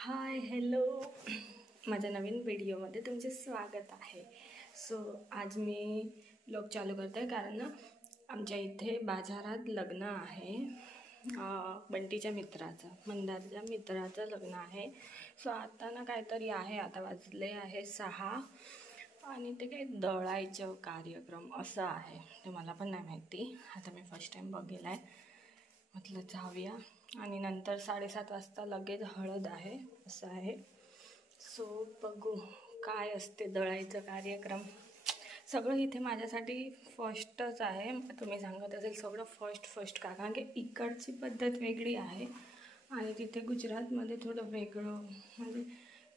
Hi hello, माझ्या नवीन व्हिडिओमध्ये तुमचे स्वागत आहे. आज मी व्लॉग चालू करते कारण ना आमच्या इथे बाजारात लग्न आहे. बंटीच्या मित्राचं, मंदारच्या मित्राचं लग्न आहे. आता ना काहीतरी आहे, आता वाजले आहे 6 आणि ते काही दळायचं कार्यक्रम असं आहे. ते मला पण नाही माहिती. आता मी फर्स्ट टाईम बघेला आहे, म्हटलं जाऊया. आणि नंतर 7:30 वाजता लगेच हळद आहे असं आहे. बघू काय असते दळायचं कार्यक्रम. सगळं इथे माझ्यासाठी फर्स्टच आहे. तुम्ही सांगत असेल सगळं फर्स्ट का, कारण की इकडची पद्धत वेगळी आहे आणि तिथे गुजरातमध्ये थोडं वेगळं, म्हणजे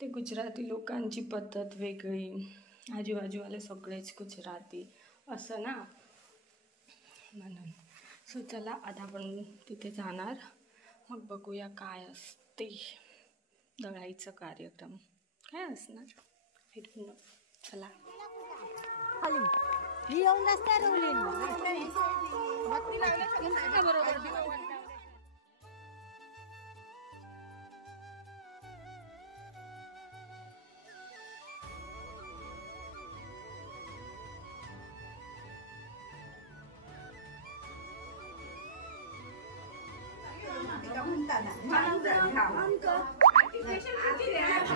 ते गुजराती लोकांची पद्धत वेगळी, आजूबाजूवाले सगळेच गुजराती असं ना, म्हणून. चला आता आपण तिथे जाणार, मग बघूया काय असते दळायचं कार्यक्रम काय असणार. फिरून चला.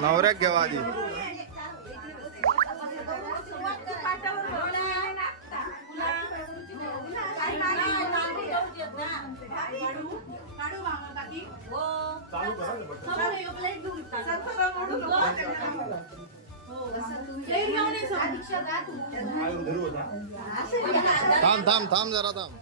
नवऱ्याक घेवा आधी. थांब जरा थांब.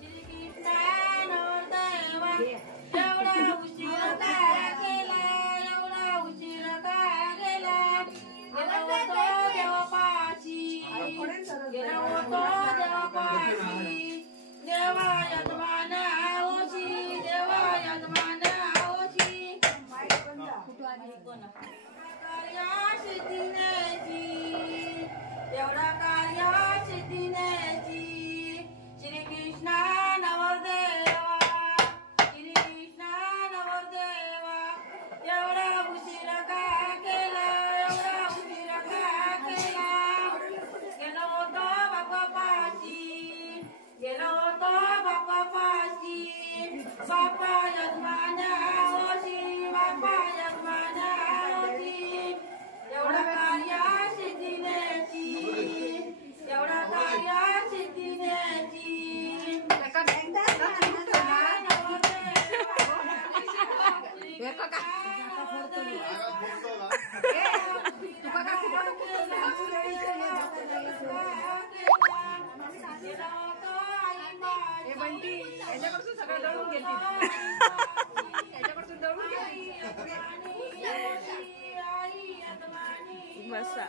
बसा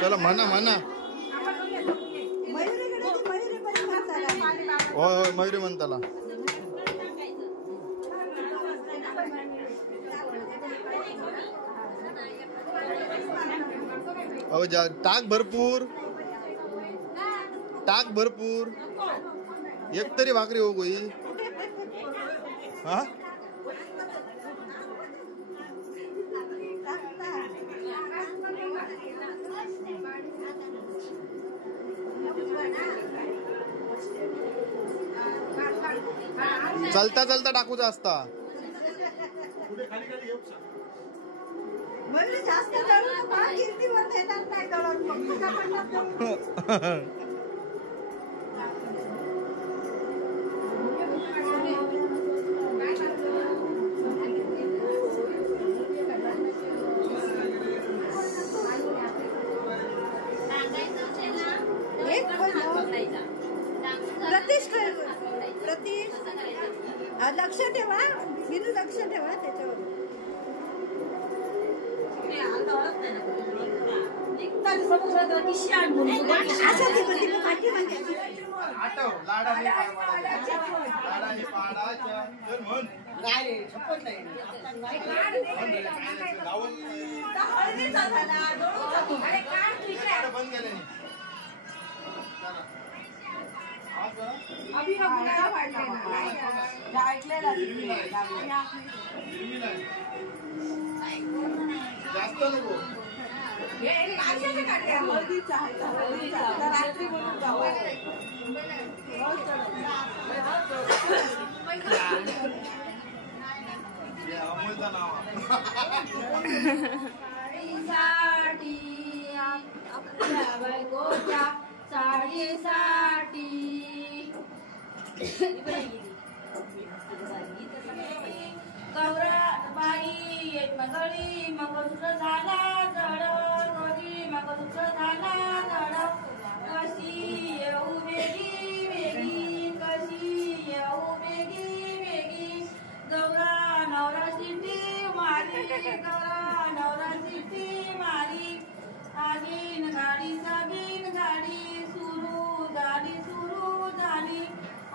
चला म्हणा. होय मयुरी म्हणताला. अहो टाक भरपूर एक तरी भाकरी हो गोई. हा चलता टाकूचा असता. लक्ष ठेवा, विनू लक्ष ठेवा त्याच्यावर. असं ती पण ती पाठी म्हणते. आठव लाडाने लाडाने पाडाच्या चल म्हण बंद केले जास्त नको रात्री म्हणून जाऊ अमोलचं नाव आपल्या बायकोच्या साडीसाठी गौराबाई मंगळी मंगळसूत्र झाला जड गौरी मंगळसूत्र झाला जड कशी येऊ वेगी वेगी कशी येऊ वेगी वेगी गौरा नवरा शिट्टी मारी गौरा नवरा शिट्टी मारी आगीन गाडी जागीन गाडी सुरू झाली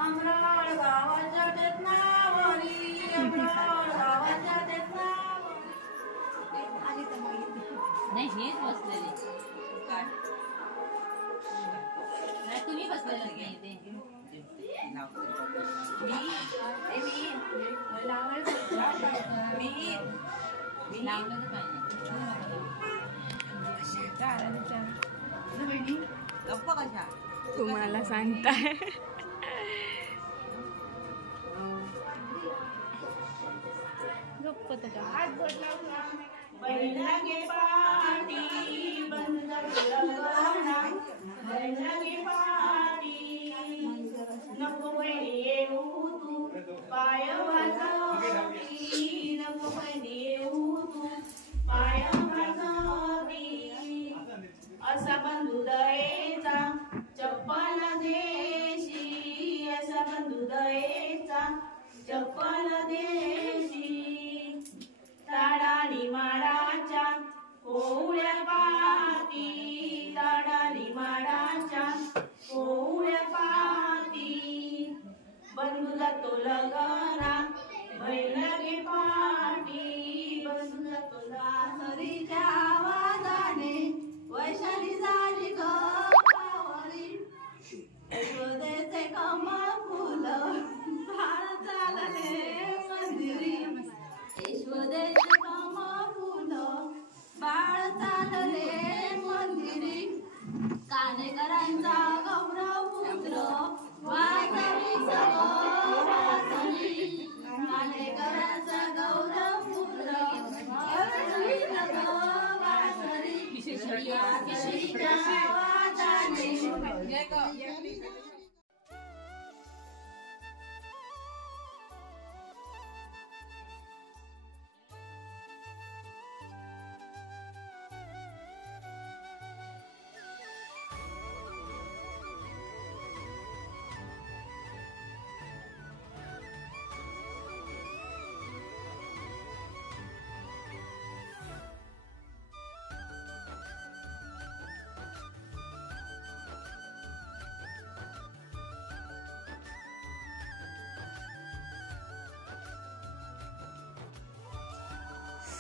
अमराळ गावाच्या देतनावरी अमराळ गावाच्या देतनावरी नाही हेच बसलेले नाही तुम्ही बसलेले नाही ते लावलं तर पाहिजे गप्पा कशा तुम्हाला सांगताय असा बंधू दयेचा चप्पल देशी असा बंधू दयेचा चप्पल देशी ताडानी माडाच्या कोवळ्या पाती ताडानी माडाच्या कोवळ्या पाती बंधू जातो लगना बैल लगे पाटी बंधू जातो हरीच्या आवाजाने वैशाली झाली गवळी यशोदेचे कमळ फुलं बाळ चालले मंदिरी यशोदेचे कमळ फुलं बाळ चालले मंदिरी कानेकरांचा गौरव पुत्र वासवी वासवी कानेकरांचा गौरव पुत्र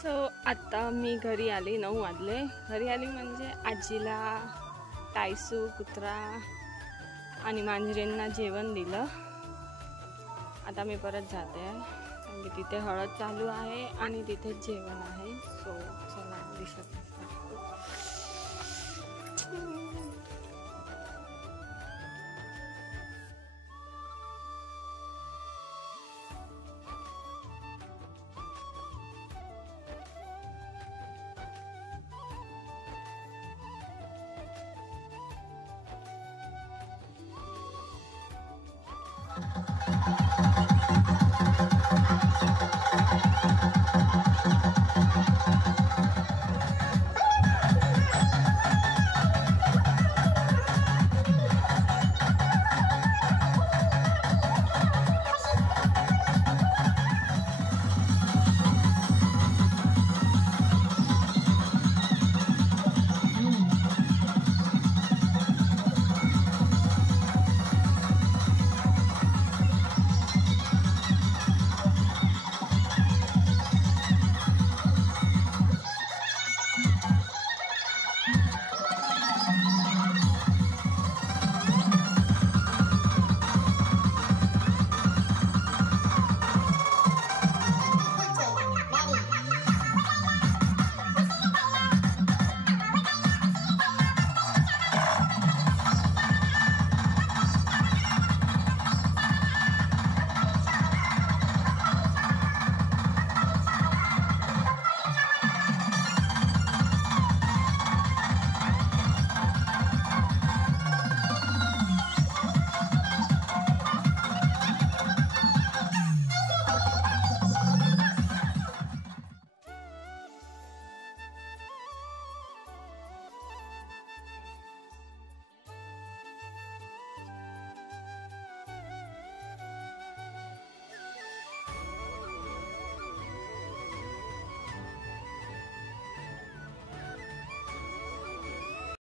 सो आता मी घरी आली 9 वाजले. घरी आली म्हणजे आजीला टायसू कुत्रा आणि मांजरींना जेवण दिलं. आता मी परत जाते आहे कारण की तिथे हळद चालू आहे आणि तिथे जेवण आहे. सो चला दिसत Thank you.